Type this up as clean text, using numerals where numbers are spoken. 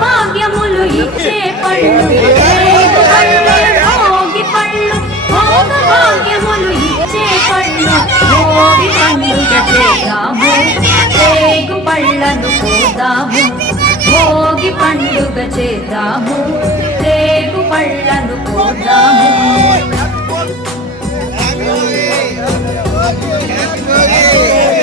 భాగ్యములు ఇచ్చే పళ్ళు రేగు పళ్ళే భోగి పళ్ళు భోగ భాగ్యములు ఇచ్చే పళ్ళు భోగి పండుగ చేద్దాము రేగు పళ్ళను పోదాము భోగి పండుగ చేద్దాము రేగు పళ్ళను పోదాము Happy birthday!